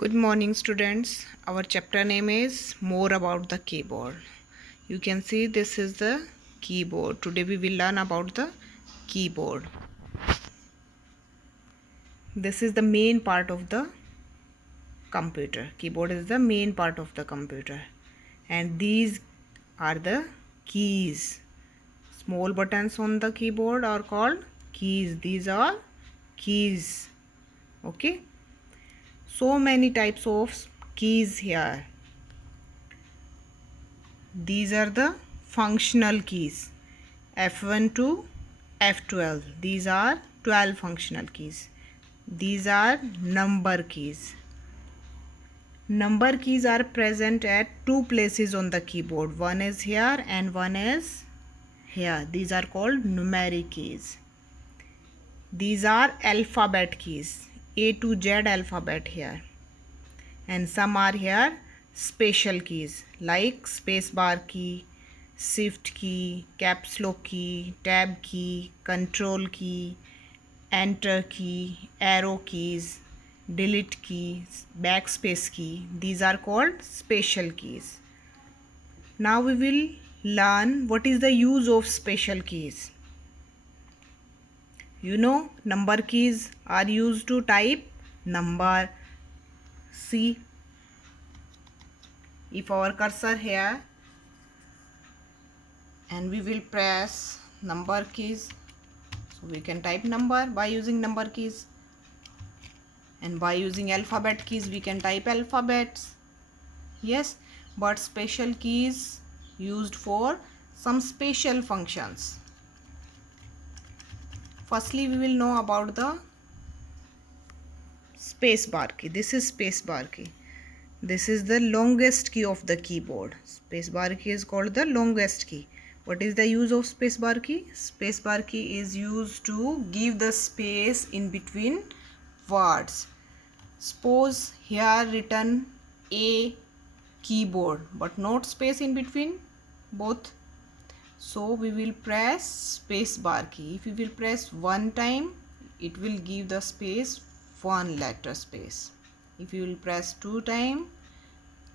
Good morning, students. Our chapter name is More About the Keyboard. You can see this is the keyboard. Today we will learn about the keyboard. This is the main part of the computer. Keyboard is the main part of the computer. And these are the keys. Small buttons on the keyboard are called keys. These are keys. Okay. So many types of keys here. These are the functional keys F1 to F12. These are 12 functional keys. These are number keys. Number keys are present at two places on the keyboard. One is here and one is here. These are called numeric keys. These are alphabet keys. A to Z alphabet here. And some are here special keys like spacebar key, shift key, caps lock key, tab key, control key, enter key, arrow keys, delete key, backspace key. These are called special keys. Now we will learn what is the use of special keys. You know, number keys are used to type number. See, if our cursor here and we will press number keys, so we can type number by using number keys, and by using alphabet keys we can type alphabets. Yes, but special keys used for some special functions. Firstly we will know about the space bar key. This is space bar key. This is the longest key of the keyboard. Space bar key is called the longest key. What is the use of space bar key? Space bar key is used to give the space in between words. Suppose here written A keyboard but not space in between both. So we will press space bar key. If we will press one time, it will give the space one letter space. If you will press two times,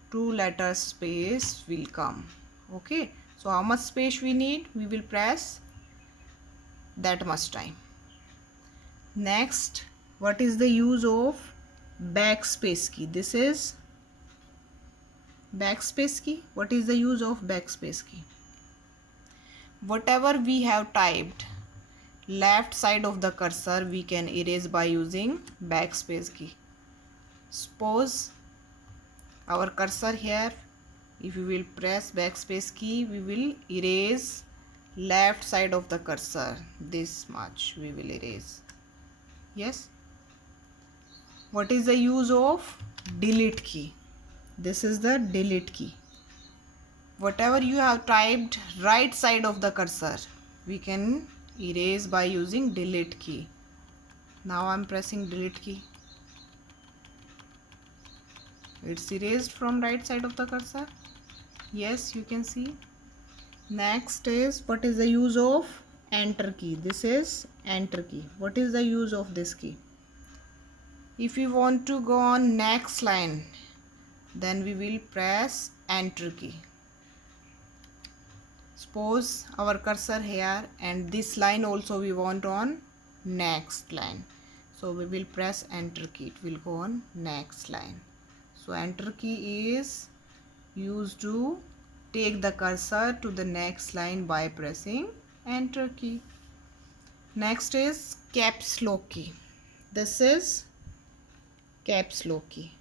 two letter space will come. Okay, so how much space we need? We will press that much time. Next, what is the use of backspace key? This is backspace key. What is the use of backspace key? Whatever we have typed left side of the cursor we can erase by using backspace key. Suppose our cursor here, if we will press backspace key, we will erase left side of the cursor. This much we will erase. Yes. What is the use of delete key? This is the delete key. Whatever you have typed right side of the cursor, we can erase by using delete key. Now I am pressing delete key. It's erased from right side of the cursor. Yes, you can see. Next is, what is the use of enter key? This is enter key. What is the use of this key? If we want to go on next line, then we will press enter key. Suppose our cursor here and this line also we want on next line. So we will press enter key. It will go on next line. So enter key is used to take the cursor to the next line by pressing enter key. Next is caps lock key. This is caps lock key.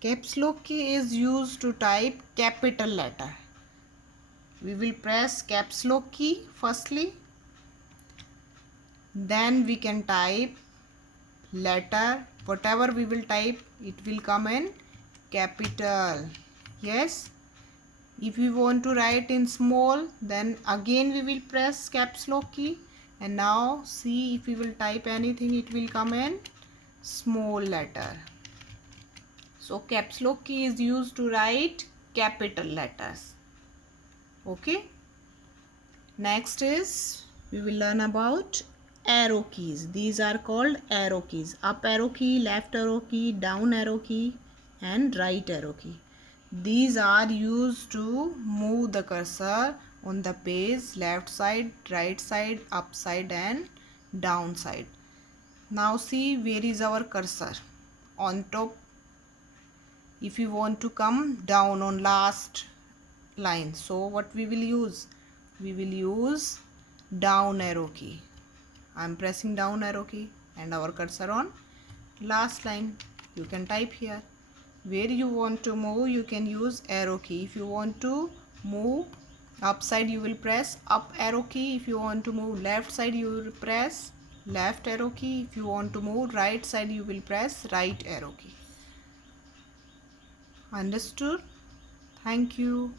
Caps lock key is used to type capital letter. We will press caps lock key firstly, then we can type letter. Whatever we will type, it will come in capital. Yes. If we want to write in small, then again we will press caps lock key, and now see, if we will type anything, it will come in small letter. So caps lock key is used to write capital letters. Okay. Next is, we will learn about arrow keys. These are called arrow keys. Up arrow key, left arrow key, down arrow key, and right arrow key. These are used to move the cursor on the page left side, right side, up side, and down side. Now see where is our cursor. On top. If you want to come down on last line, so what we will use? We will use down arrow key. I am pressing down arrow key and our cursor on last line. You can type here. Where you want to move, you can use arrow key. If you want to move upside, you will press up arrow key. If you want to move left side, you will press left arrow key. If you want to move right side, you will press right arrow key. Understood? Thank you.